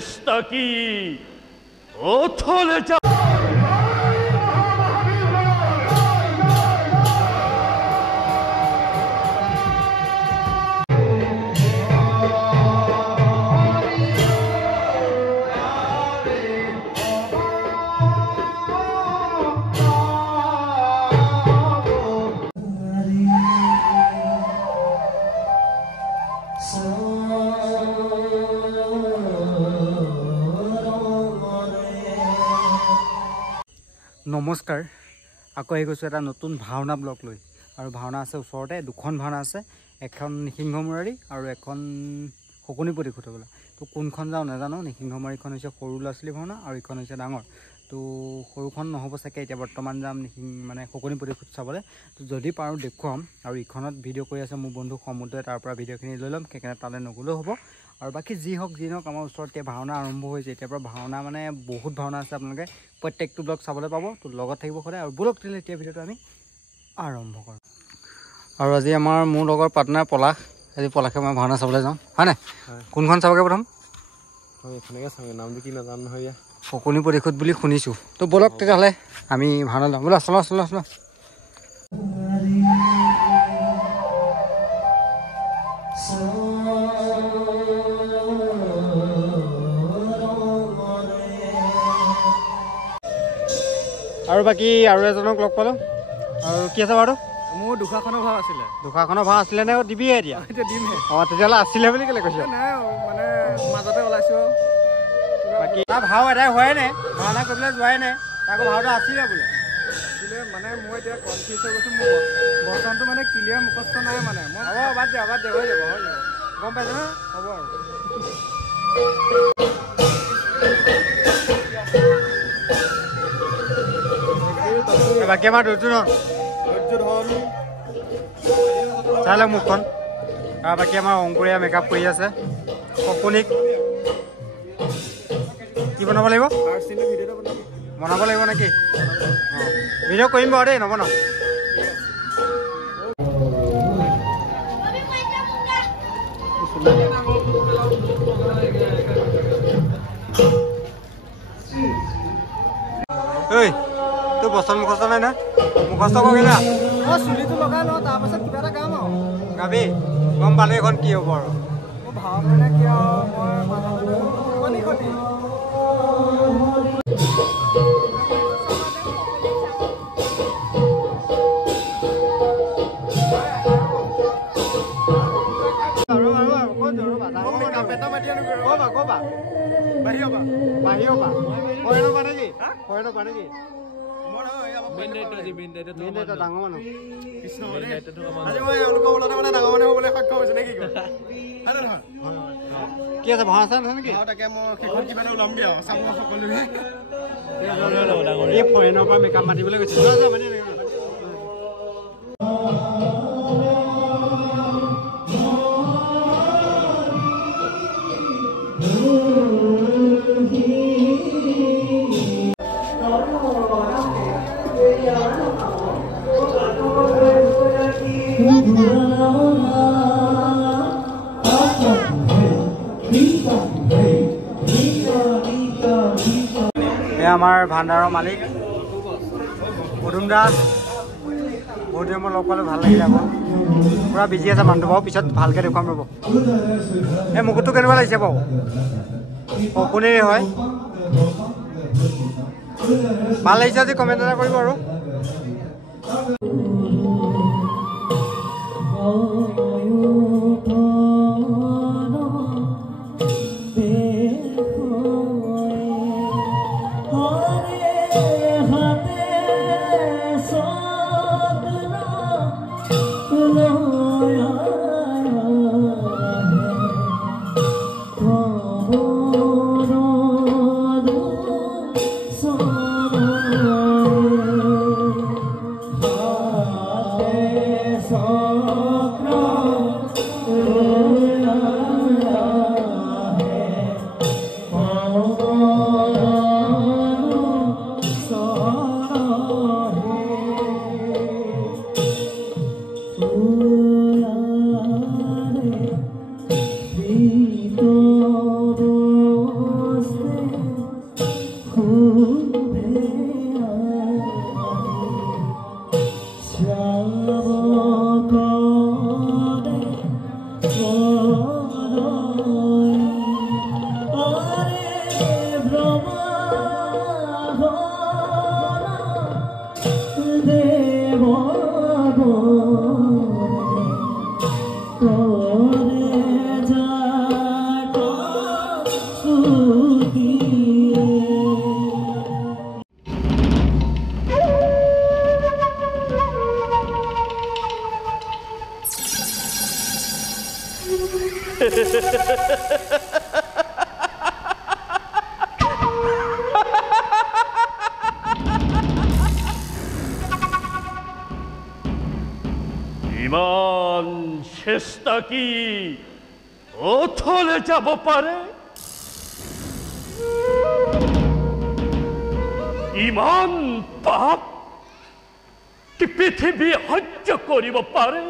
চেষ্টা কি ওথলে যা নমস্কাৰ আকৌ আহি গৈছোঁ এটা নতুন ভাওনা ব্লগ লৈ আৰু ভাওনা আছে ওচৰতে দুখন ভাওনা আছে এখন নিসিংহমুৰাৰী আৰু এখন শকুনি প্ৰতিশোধ হ'বলা তো কোনখন যাওঁ নাজানো নিসিংহমুৰাৰীখন হৈছে সৰু ল'ৰা ছোৱালী ভাওনা আৰু ইখন হৈছে ডাঙৰ তো সৰুখন নহ'ব চাগে এতিয়া বৰ্তমান যাম মানে শকুনি প্ৰতিশোধ চাবলৈ তো যদি পাৰোঁ দেখুৱাম আৰু ইখনত ভিডিঅ' কৰি আছে মোৰ বন্ধু সমুদ্ৰই তাৰ পৰা ভিডিঅ'খিনি লৈ ল'ম সেইকাৰণে তালৈ নগ'লেও হ'ব আৰু বাকী যি হওক আমাৰ ওচৰত এতিয়া ভাওনা আৰম্ভ হৈছে এতিয়াৰ পৰা ভাওনা মানে বহুত ভাওনা আছে আপোনালোকে প্ৰত্যেকটো ব্লগ চাবলৈ পাব তো লগত থাকিব সদায় আৰু ব্লগ দিলে এতিয়া ভিডিঅ'টো আমি আৰম্ভ কৰোঁ আৰু আজি মোৰ লগৰ পাৰ্টনাৰ পলাশ আজি পলাশে মই ভাওনা চাবলৈ যাওঁ হয়নে কোনখন চাবগৈ প্ৰথম এইখনকে চাওঁ নামটো কি নাজানো নহয় ইয়াৰ শকুনি প্ৰতিশোধ বুলি শুনিছোঁ তো ব'লক তেতিয়াহ'লে আমি ভাওনা যাওঁ বোলা চলা আৰু বাকী আৰু এজনক লগ পালোঁ আৰু কি আছে বাৰু মোৰ দুখাখনৰ ভাও আছিলে নে দিবিহে এতিয়া দিমহে অঁ তেতিয়াহ'লে আছিলে বুলি কেলৈ কৈছে নাই মানে মাজতে ওলাইছোঁ বাকী তাৰ ভাও এটাই হোৱাই নাই ভাওনা কৰিবলৈ যোৱাই নাই আকৌ ভাওটো আছিলে বোলে মানে মই এতিয়া কনফিউজ হৈ গৈছোঁ মোৰ বৰ্তমানটো মানে ক্লিয়াৰ মুখস্থ নাই মানে মই হ'ব বাদ দিয়া হৈ যাব গম পাইছে ন হ'ব আৰু বাকী আমাৰ দুৰ্যোধন চাই লওক মুখখন আৰু বাকী আমাৰ অংকুৰীয়া মেকআপ কৰি আছে শকুনিক কি বনাব লাগিব নেকি ভিডিঅ' কৰিম বাৰু দেই নবনাওঁ ঐ তোৰ বচন মুখস্থ নাই না মুখস্থ কবি না চুলিটো লগাই লওঁ তাৰপাছত কিবা এটা গাম আৰু গাবি গম পালে এইখন কি হ'ব আৰু মোৰ ভাও মানে কি আৰু মই মাথাটো ক্ষতি কি আছে ভাও আছে নেকি তাকে মই শেষত কিবা এটা ওলামগে আৰু চাম সকলোৱে এই ফৰেনৰ পৰা মেকআপ মাতিবলৈ গৈছে আমাৰ ভাণ্ডাৰৰ মালিক পদুম দাস বহুত দিন মই লগ পালোঁ ভাল লাগিলে আকৌ পূৰা বিজি আছে মানুহটো বাৰু পিছত ভালকৈ দেখুৱাম ৰ'ব এই মুকুটটো কেনেকুৱা লাগিছে বাৰু শকুনিৰে হয় ভাল লাগিছে আজি কমেণ্ট এটা কৰিব আৰু ইমান চেষ্টা কি অথলে যাব পাৰে ইমান পাপ কি পৃথিৱী সহ্য কৰিব পাৰে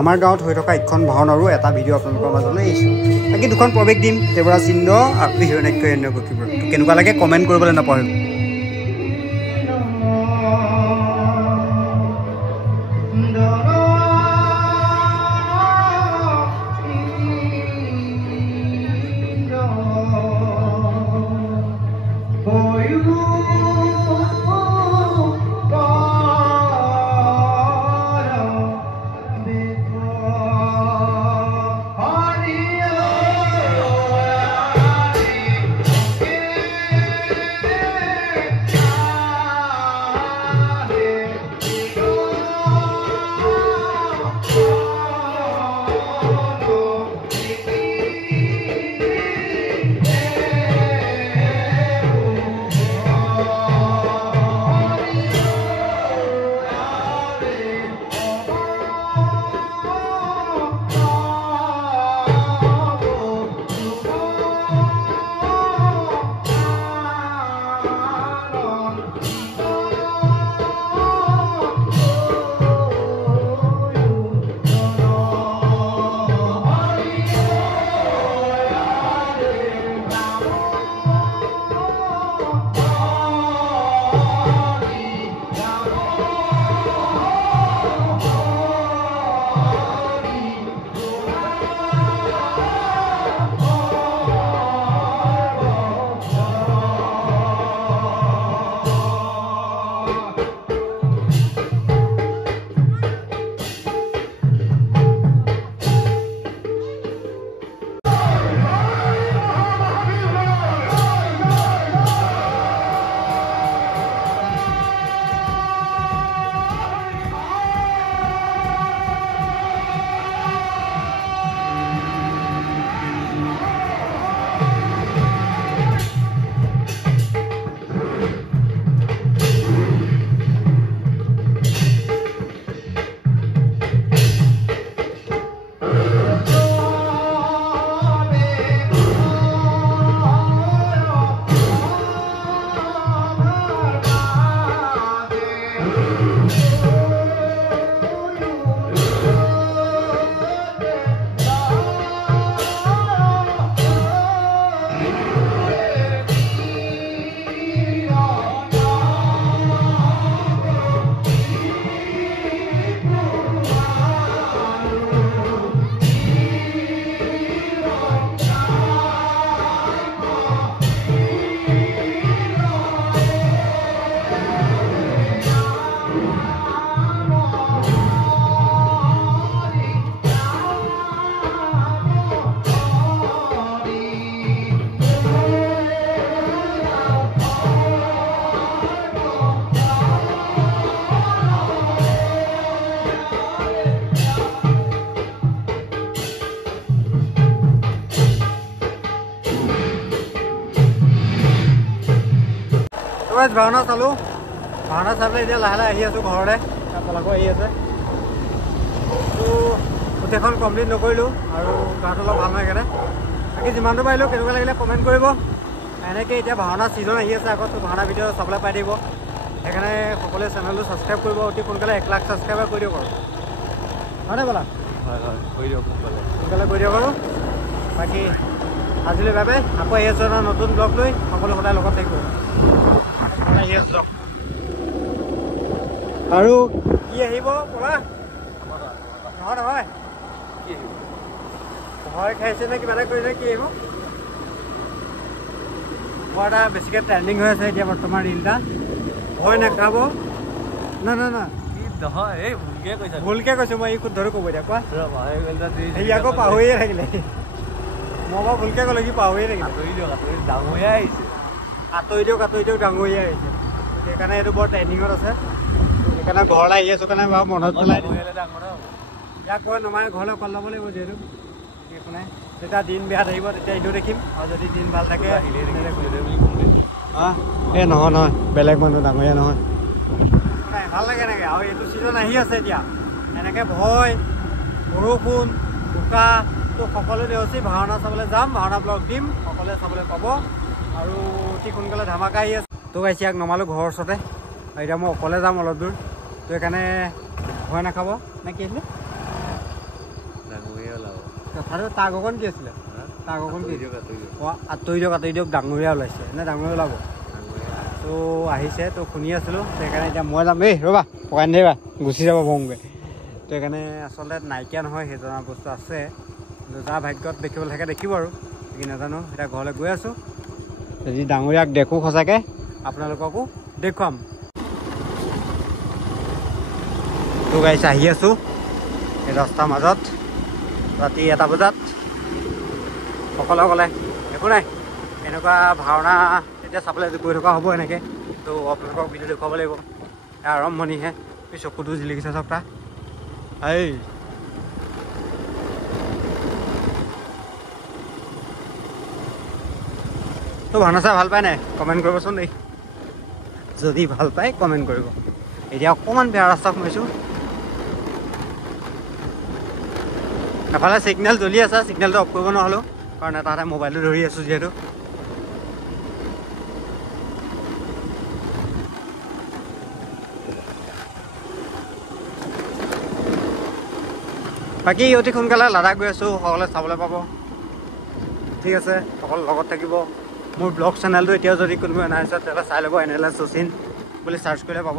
আমাৰ গাঁৱত হৈ থকা এখন ভাওনাৰো এটা ভিডিঅ' আপোনালোকৰ মাজলৈ আহিছোঁ বাকী দুখন প্ৰৱেশ দিম দেৱৰাজ ইন্দ্ৰ আৰু হিৰণ্যাক্ষ হিৰণ্যকশিপুৰ কেনেকুৱা লাগে কমেণ্ট কৰিবলৈ নাপাহৰিব গাইজ ভাওনা চালোঁ ভাওনা চাই পেলাই এতিয়া লাহে লাহে আহি আছোঁ ঘৰলৈ পলাকো আহি আছে তো গোটেইখন কমপ্লিট নকৰিলোঁ আৰু গাটো অলপ ভাল নহয় কাৰণে বাকী যিমানটো পাৰিলোঁ কেনেকুৱা লাগিলে কমেণ্ট কৰিব এনেকৈ এতিয়া ভাওনা ছিজন আহি আছে আগত ভাওনা ভিডিঅ' চাবলৈ পাই দিব সেইকাৰণে সকলোৱে চেনেলটো ছাবস্ক্ৰাইব কৰিব অতি সোনকালে 1 লাখ ছাবস্ক্ৰাইবাৰ কৰি দিয়ক আৰু হয়নে ব'লা হয় কৰি দিয়ক সোনকালে কৰি দিয়ক আৰু বাকী আজিলৈ বাবে আকৌ আহি আছোঁ এটা নতুন ব্লগ লৈ সকলো সদায় লগত থাকিব আহি আছোঁ আৰু কি আহিব ব'লা নহয় নহয় ভয় খাইছে নে কিবা এটা কৰিছে কি আহিব বৰ এটা বেছিকৈ ট্ৰেণ্ডিং হৈ আছে এতিয়া বৰ্তমান ৰিলটা ভয় নাখাব না না না নহয় এই ভুলকৈ কৈছোঁ মই ই শুদ্ধটো ক'ব এতিয়া কোৱা সি আকৌ পাহৰিয়ে থাকিলে মই বাৰু ভুলকৈ ক'লোঁ সি পাহৰিয়ে থাকিলে ডাঙৰীয়া আহিছে আঁতৰি দিয়ক ডাঙৰীয়া আহিছে সেইকাৰণে এইটো বৰ ট্ৰেণ্ডিঙত আছে সেইকাৰণে ঘৰলৈ আহি আছোঁ কাৰণে বাৰু মনত পেলাই ইয়াক কৈ নমাই ঘৰলৈ অকল ল'ব লাগিব যিহেতু একো নাই যেতিয়া দিন বেয়া থাকিব তেতিয়া এনেও দেখিম আৰু যদি দিন ভাল থাকে এই নহয় বেলেগ মানুহ ডাঙৰীয়া নহয় নাই ভাল লাগে এনেকৈ আৰু এইটো ছিজন আহি আছে এতিয়া এনেকৈ ভয় বৰষুণ বোকা তো সকলো নেওচি ভাওনা চাবলৈ যাম ভাওনা ব্লগ দিম সকলোৱে চাবলৈ পাব আৰু অতি সোনকালে ধামাকা আহি আছে তো গাইছে ইয়াক নমালোঁ ঘৰৰ ওচৰতে এতিয়া মই অকলে যাম অলপ দূৰ তো সেইকাৰণে ভয় নাখাব নে কি আছিলে কথাটো তাৰ আগৰকণ কি আছিলে তাৰ আগৰকণ কি অঁ আঁতৰি দিয়ক ডাঙৰীয়া ওলাইছে নে ডাঙৰীয়া ওলাব তো আহিছে তো শুনি আছিলোঁ সেইকাৰণে এতিয়া মই যাম এই ৰ'বা পকাই নিদিবা গুচি যাব বংগৈ তো সেইকাৰণে আচলতে নাইকিয়া নহয় সেই জনা বস্তু আছে কিন্তু যাৰ ভাগ্যত দেখিবলৈ থাকে দেখিব আৰু কি নাজানো এতিয়া ঘৰলৈ গৈ আছোঁ যদি ডাঙৰীয়াক দেখোঁ সঁচাকৈ আপোনালোককো দেখুৱাম তো গাইছে আহি আছোঁ এই ৰাস্তাৰ মাজত ৰাতি 1 বজাত অকলে একো নাই এনেকুৱা ভাওনা তেতিয়া চাবলৈ গৈ থকা হ'ব এনেকৈ তো আপোনালোকক ভিডিঅ' দেখুৱাব লাগিব আৰম্ভণিহে চকুটো জিলিকিছে চবটা এই তো ভাওনা চাই ভাল পায় নাই কমেণ্ট কৰিবচোন দেই যদি ভাল পায় কমেণ্ট কৰিব এতিয়া অকণমান বেয়া ৰাস্তা সোমাইছোঁ এফালে ছিগনেল জ্বলি আছে ছিগনেলটো অফ কৰিব নহ'লোঁ কাৰণ এটা মোবাইলটো ধৰি আছোঁ যিহেতু বাকী অতি সোনকালে লাডাখ গৈ আছোঁ সকলোৱে চাবলৈ পাব ঠিক আছে সকলো লগত থাকিব মোৰ ব্লগ চেনেলটো এতিয়াও যদি কোনোবাই নাই আছে তেতিয়াহ'লে চাই ল'ব NLS শচীন বুলি চাৰ্চ কৰিলে পাব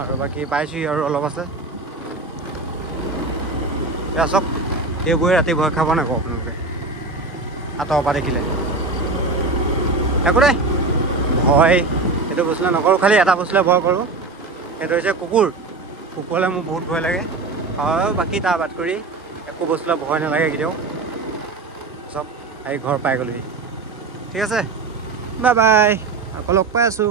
আৰু বাকী পাইছোঁ আৰু অলপ আছে এয়া চাওক এইবোৰে ৰাতি ভয় খাব নাই কওক আপোনালোকে আঁতৰৰ পৰা দেখিলে একো নাই ভয় সেইটো বস্তুলৈ নকৰোঁ খালি এটা বস্তুলৈ ভয় কৰোঁ সেইটো হৈছে কুকুৰলৈ মোৰ বহুত ভয় লাগে আৰু বাকী তাৰ বাদ কৰি একো বস্তুলৈ ভয় নালাগে কেতিয়াও চব আহি ঘৰ পাই গ'লোহি ঠিক আছে বাই বাই আকৌ লগ পাই আছোঁ